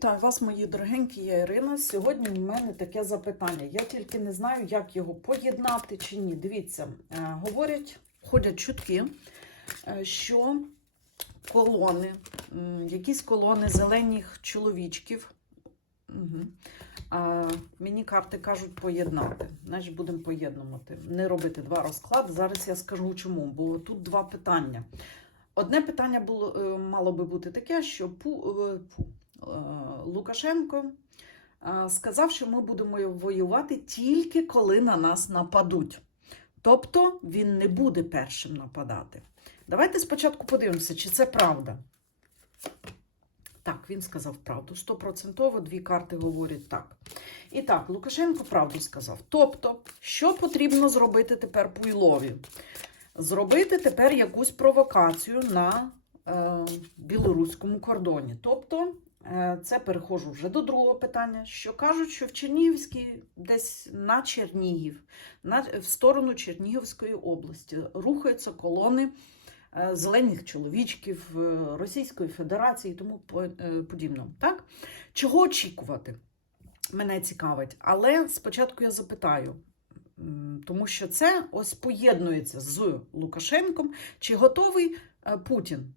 Вітаю вас, мої дорогенькі, я Ірина. Сьогодні в мене таке запитання. Я тільки не знаю, як його поєднати чи ні. Дивіться, е, говорять, ходять чутки, е, що колони, якісь колони зелених чоловічків. Угу. А, мені карти кажуть поєднати. Значить, будемо поєднувати. Не робити два розклади. Зараз я скажу чому, бо тут два питання. Одне питання було, е, мало би бути таке, що Пу, Пу, Лукашенко е, сказав, що ми будемо воювати тільки коли на нас нападуть. Тобто він не буде першим нападати. Давайте спочатку подивимося, чи це правда. Так, він сказав правду. Стопроцентово дві карти говорять так. І так, Лукашенко правду сказав. Тобто, що потрібно зробити тепер Пуйлові? Зробити тепер якусь провокацію на е, білоруському кордоні. Тобто, е, це переходжу вже до другого питання. Що кажуть, що в Чернігівській, десь на Чернігів, на, в сторону Чернігівської області рухаються колони е, зелених чоловічків е, Російської Федерації і тому по- е. Так? Чого очікувати? Мене цікавить. Але спочатку я запитаю, тому що це ось поєднується з Лукашенком, чи готовий е, Путін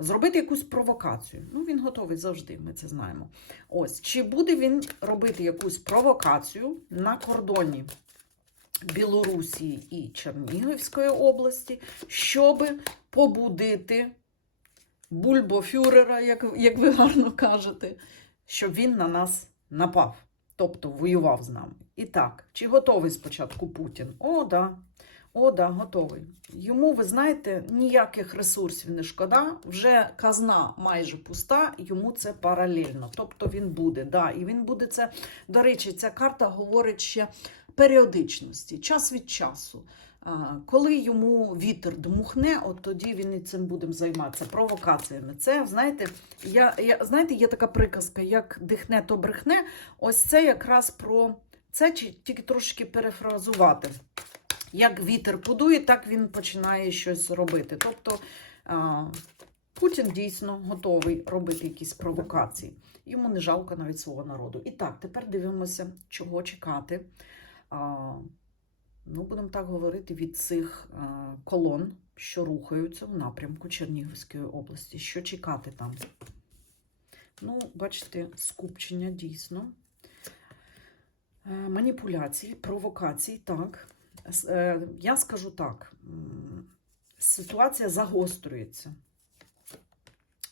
зробити якусь провокацію. Ну, він готовий завжди, ми це знаємо. Ось, чи буде він робити якусь провокацію на кордоні Білорусі і Чернігівської області, щоб побудити бульбофюрера, як, як ви гарно кажете, щоб він на нас напав, тобто воював з нами. І так, чи готовий спочатку Путін? О, да. О, да, готовий. Йому, ви знаєте, ніяких ресурсів не шкода. Вже казна майже пуста, йому це паралельно. Тобто він буде. Да, І він буде це. До речі, ця карта говорить ще періодичності, час від часу. Коли йому вітер дмухне, от тоді він і цим будемо займатися провокаціями. Це знаєте, я, я знаєте, є така приказка: як дихне, то брехне. Ось це якраз про це тільки трошки перефразувати. Як вітер подує, так він починає щось робити. Тобто Путін дійсно готовий робити якісь провокації. Йому не жалко навіть свого народу. І так, тепер дивимося, чого чекати. Ну, будемо так говорити, від цих колон, що рухаються в напрямку Чернігівської області. Що чекати там? Ну, бачите, скупчення дійсно. Е, Маніпуляції, провокації, так. Е, Я скажу так: ситуація загострюється.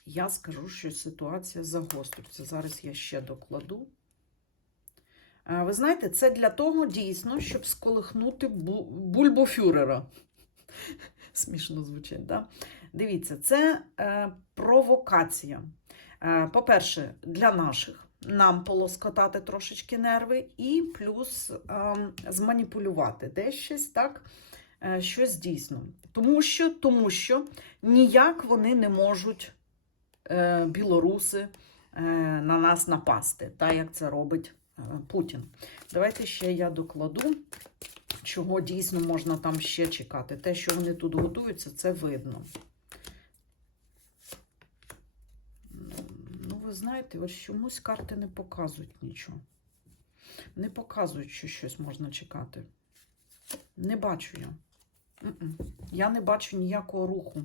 Я скажу, що ситуація загострюється. Зараз я ще докладу. Ви знаєте, це для того дійсно, щоб сколихнути бульбофюрера. Смішно звучить, да? Дивіться, це е, провокація. Е, По-перше, для наших. Нам полоскотати трошечки нерви, і плюс ем, зманіпулювати десь щось так, е, щось дійсно. Тому що, тому що ніяк вони не можуть, е, білоруси, е, на нас напасти, так як це робить е, Путін. Давайте ще я докладу, чого дійсно можна там ще чекати. Те, що вони тут готуються, це видно. Ну, ви знаєте, ось чомусь карти не показують нічого. Не показують, що щось можна чекати. Не бачу я. Я не бачу ніякого руху.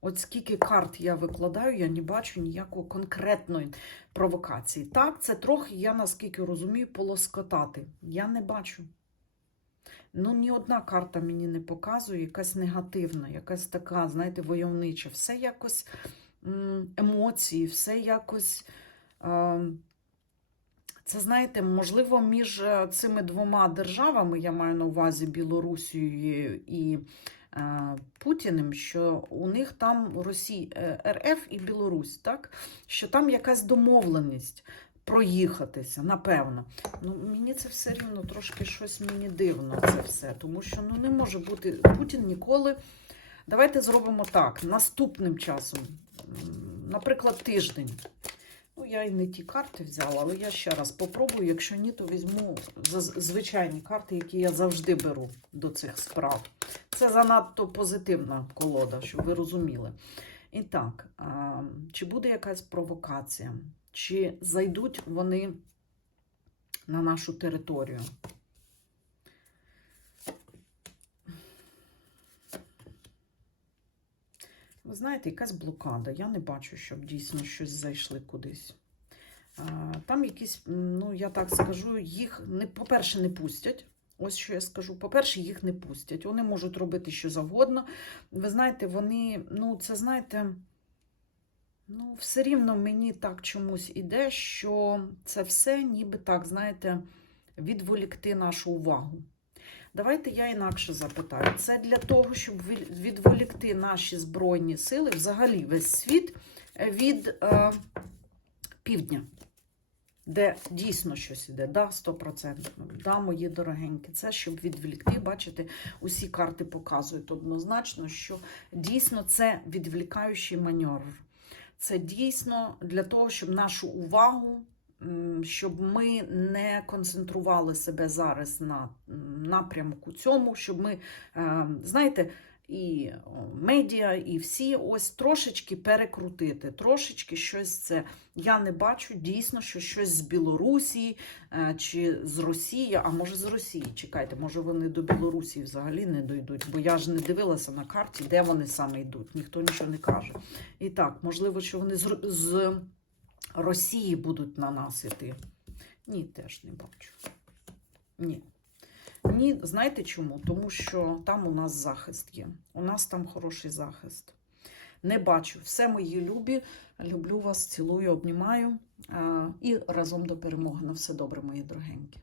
От скільки карт я викладаю, я не бачу ніякої конкретної провокації. Так, це трохи, я наскільки розумію, полоскотати. Я не бачу. Ну, ні одна карта мені не показує, якась негативна, якась така, знаєте, войовнича. Все якось емоції, все якось. е, Це, знаєте, можливо, між е, цими двома державами, я маю на увазі Білорусією і е, Путіним, що у них там Росі... е, РФ і Білорусь, так? що там якась домовленість проїхатися, напевно. Ну, мені це все рівно трошки щось мені дивно, це все. Тому що ну, не може бути Путін ніколи. Давайте зробимо так: наступним часом, наприклад, тиждень. Ну, я і не ті карти взяла, але я ще раз попробую. Якщо ні, то візьму звичайні карти, які я завжди беру до цих справ. Це занадто позитивна колода, щоб ви розуміли. І так, чи буде якась провокація? чи зайдуть вони на нашу територію. Ви знаєте, якась блокада. Я не бачу, щоб дійсно щось зайшли кудись. Там якісь, ну я так скажу, їх не, по-перше, не пустять. Ось що я скажу. По-перше, їх не пустять. Вони можуть робити що завгодно. Ви знаєте, вони, ну, це знаєте, ну, все рівно мені так чомусь іде, що це все ніби так, знаєте, відволікти нашу увагу. Давайте я інакше запитаю. Це для того, щоб відволікти наші Збройні сили, взагалі весь світ е, від е, півдня, де дійсно щось іде. Да, 100%. Да, мої дорогенькі. Це щоб відволікти. Бачите, усі карти показують однозначно, що дійсно це відвлікаючий маневр. Це дійсно для того, щоб нашу увагу щоб ми не концентрували себе зараз на напрямку цьому, щоб ми, е, знаєте, і медіа, і всі ось трошечки перекрутити, трошечки щось це. Я не бачу дійсно, що щось з Білорусі е, чи з Росії, а може з Росії. Чекайте, може вони до Білорусі взагалі не дійдуть, бо я ж не дивилася на карті, де вони саме йдуть. Ніхто нічого не каже. І так, можливо, що вони з Росії будуть на нас іти. Ні, теж не бачу. Ні. Ні, знаєте чому? Тому що там у нас захист є. У нас там хороший захист. Не бачу. Все мої любі. Люблю вас, цілую, обнімаю. І разом до перемоги. На все добре, мої дорогенькі.